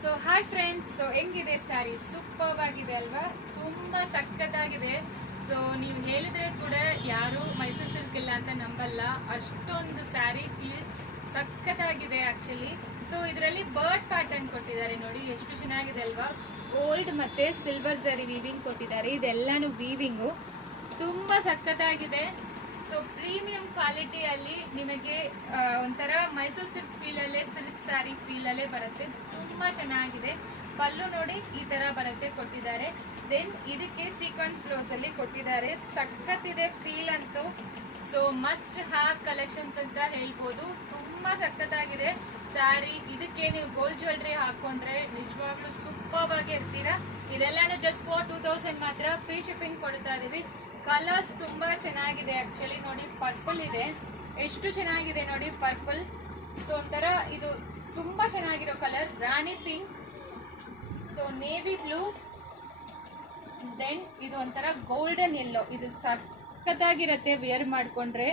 So hi friends, so ಹೆಂಗಿದೆ sari? Super ಆಗಿದೆ ಅಲ್ವಾ? ತುಂಬಾ ಸಖತ್ತಾಗಿದೆ. ಸೊ ನೀವು ಹೇಳಿದ್ರೆ ಕೂಡ ಯಾರು ಮೈಸೂರು ಸಿಲ್ಕ್ ಇಲ್ಲ ಅಂತ ನಂಬಲ್ಲ, ಅಷ್ಟೊಂದು ಸ್ಯಾರಿ ಫೀಲ್ ಸಖತ್ತಾಗಿದೆ ಆಕ್ಚುಲಿ. ಸೊ ಇದರಲ್ಲಿ ಬರ್ಡ್ ಪ್ಯಾಟರ್ನ್ ಕೊಟ್ಟಿದ್ದಾರೆ ನೋಡಿ, ಎಷ್ಟು ಚೆನ್ನಾಗಿದೆ ಅಲ್ವಾ? ಗೋಲ್ಡ್ ಮತ್ತೆ ಸಿಲ್ವರ್ ಜರಿ ವೀವಿಂಗ್ ಕೊಟ್ಟಿದ್ದಾರೆ. ಇದೆಲ್ಲಾನು ವೀವಿಂಗು ತುಂಬಾ ಸಖತ್ತಾಗಿದೆ. ಸೊ ಪ್ರೀಮಿಯಂ ಕ್ವಾಲಿಟಿಯಲ್ಲಿ ನಿಮಗೆ ಒಂಥರ ಮೈಸೂರು ಸಿಲ್ಕ್ ಫೀಲಲ್ಲೇ, ಸಿಲ್ಕ್ ಸ್ಯಾರಿ ಫೀಲಲ್ಲೇ ಬರುತ್ತೆ. ತುಂಬ ಚೆನ್ನಾಗಿದೆ. ಪಲ್ಲು ನೋಡಿ ಈ ಥರ ಬರುತ್ತೆ ಕೊಟ್ಟಿದ್ದಾರೆ. ದೆನ್ ಇದಕ್ಕೆ ಸೀಕ್ವೆನ್ಸ್ ಬ್ಲೌಸಲ್ಲಿ ಕೊಟ್ಟಿದ್ದಾರೆ. ಸಖತ್ತಿದೆ ಫೀಲ್ ಅಂತೂ. ಸೊ ಮಸ್ಟ್ ಹ್ಯಾವ್ ಕಲೆಕ್ಷನ್ಸ್ ಅಂತ ಹೇಳ್ಬೋದು. ತುಂಬ ಸಖತ್ತಾಗಿದೆ ಸ್ಯಾರಿ. ಇದಕ್ಕೆ ನೀವು ಗೋಲ್ಡ್ ಜ್ಯುವೆಲ್ರಿ ಹಾಕೊಂಡ್ರೆ ನಿಜವಾಗ್ಲೂ ಸೂಪರ್ ಆಗಿ ಇರ್ತೀರಾ. ಇದೆಲ್ಲಾನು ಜಸ್ಟ್ ಫಾರ್ 2000 ಮಾತ್ರ. ಫ್ರೀ ಶಿಪ್ಪಿಂಗ್ ಕೊಡ್ತಾ ಇದೀವಿ. ಕಲರ್ಸ್ ತುಂಬಾ ಚೆನ್ನಾಗಿದೆ ಆಕ್ಚುಲಿ. ನೋಡಿ ಪರ್ಪಲ್ ಇದೆ, ಎಷ್ಟು ಚೆನ್ನಾಗಿದೆ ನೋಡಿ ಪರ್ಪಲ್. ಸೊ ಒಂಥರ ಇದು ತುಂಬಾ ಚೆನ್ನಾಗಿರೋ ಕಲರ್. ರಾಣಿ pink, so navy blue, then ಇದು ಒಂಥರ ಗೋಲ್ಡನ್ ಯೆಲ್ಲೋ. ಇದು ಸಖತ್ತಾಗಿರತ್ತೆ ವೇರ್ ಮಾಡ್ಕೊಂಡ್ರೆ.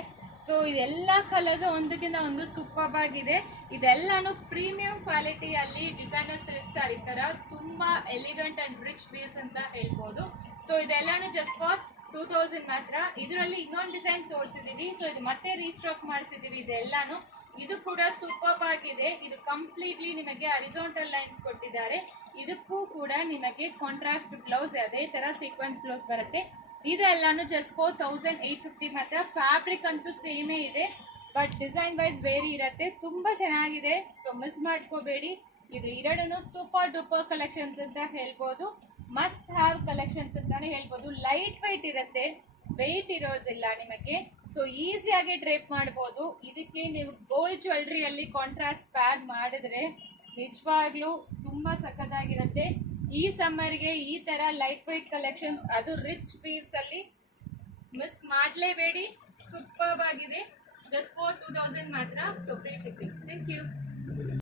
ಸೊ ಇದೆಲ್ಲ ಕಲರ್ಸ್ ಒಂದಕ್ಕಿಂತ ಒಂದು ಸೂಪರ್ ಆಗಿದೆ. ಇದೆಲ್ಲಾನು ಪ್ರೀಮಿಯಂ ಕ್ವಾಲಿಟಿಯಲ್ಲಿ ಡಿಸೈನರ್ ಸಿಲ್ಕ್ ಸ್ಯಾರಿ ತರ ತುಂಬಾ ಎಲಿಗೆಂಟ್ ಅಂಡ್ ರಿಚ್ ಪೀಸ್ ಅಂತ ಹೇಳ್ಬೋದು. ಸೊ ಇದೆಲ್ಲಾನು ಜಸ್ಟ್ ಫಾರ್ 2000 ಮಾತ್ರ. ಇದರಲ್ಲಿ ಇನ್ನೊಂದು ಡಿಸೈನ್ ತೋರಿಸಿದೀವಿ. ಸೊ ಇದು ಮತ್ತೆ ರೀಸ್ಟಾಕ್ ಮಾಡಿಸಿದೀವಿ. ಇದೆಲ್ಲಾನು ಇದು ಕೂಡ ಸೂಪರ್ ಆಗಿದೆ. ಇದು ಕಂಪ್ಲೀಟ್ಲಿ ನಿಮಗೆ ಹಾರಿಜಾಂಟಲ್ ಲೈನ್ಸ್ ಕೊಟ್ಟಿದ್ದಾರೆ. ಇದಕ್ಕೂ ಕೂಡ ನಿಮಗೆ ಕಾಂಟ್ರಾಸ್ಟ್ ಬ್ಲೌಸ್, ಅದೇ ತರ ಸೀಕ್ವೆನ್ಸ್ ಬ್ಲೌಸ್ ಬರುತ್ತೆ. ಇದೆಲ್ಲಾನು ಜಸ್ಟ್ 4850 ಮಾತ್ರ. ಫ್ಯಾಬ್ರಿಕ್ ಅಂತೂ ಸೇಮೇ ಇದೆ, ಬಟ್ ಡಿಸೈನ್ ವೈಸ್ ವೇರಿ ಇರುತ್ತೆ. ತುಂಬಾ ಚೆನ್ನಾಗಿದೆ. ಸೊ ಮಿಸ್ ಮಾಡ್ಕೋಬೇಡಿ. ಇದು ಎರಡನ್ನು ಸೂಪರ್ ಡೂಪರ್ ಕಲೆಕ್ಷನ್ಸ್ ಅಂತ ಹೇಳ್ಬೋದು. ಮಸ್ಟ್ ಹ್ಯಾವ್ ಕಲೆಕ್ಷನ್ಸ್ ಅಂತಾನೆ ಹೇಳ್ಬೋದು. ಲೈಟ್ ವೈಟ್ ಇರುತ್ತೆ, ವೆಯ್ಟ್ ಇರೋದಿಲ್ಲ ನಿಮಗೆ. ಸೊ ಈಸಿಯಾಗಿ ಡ್ರೇಪ್ ಮಾಡ್ಬೋದು. ಇದಕ್ಕೆ ನೀವು ಗೋಲ್ಡ್ ಜ್ಯುವೆಲ್ರಿಯಲ್ಲಿ ಕಾಂಟ್ರಾಸ್ಟ್ ಪ್ಯಾರ್ ಮಾಡಿದ್ರೆ ನಿಜವಾಗ್ಲೂ ತುಂಬಾ ಸಖತ್ತಾಗಿರುತ್ತೆ. ಈ ಸಮ್ಮರ್ಗೆ ಈ ತರ ಲೈಟ್ ವೈಟ್ ಕಲೆಕ್ಷನ್ಸ್, ಅದು ರಿಚ್ ಪೀಸ್ ಅಲ್ಲಿ ಮಿಸ್ ಮಾಡಲೇಬೇಡಿ. ಸೂಪರ್ ಆಗಿದೆ. ಜಸ್ಟ್ ಫಾರ್ 2000 ಮಾತ್ರ. So free shipping. Thank you.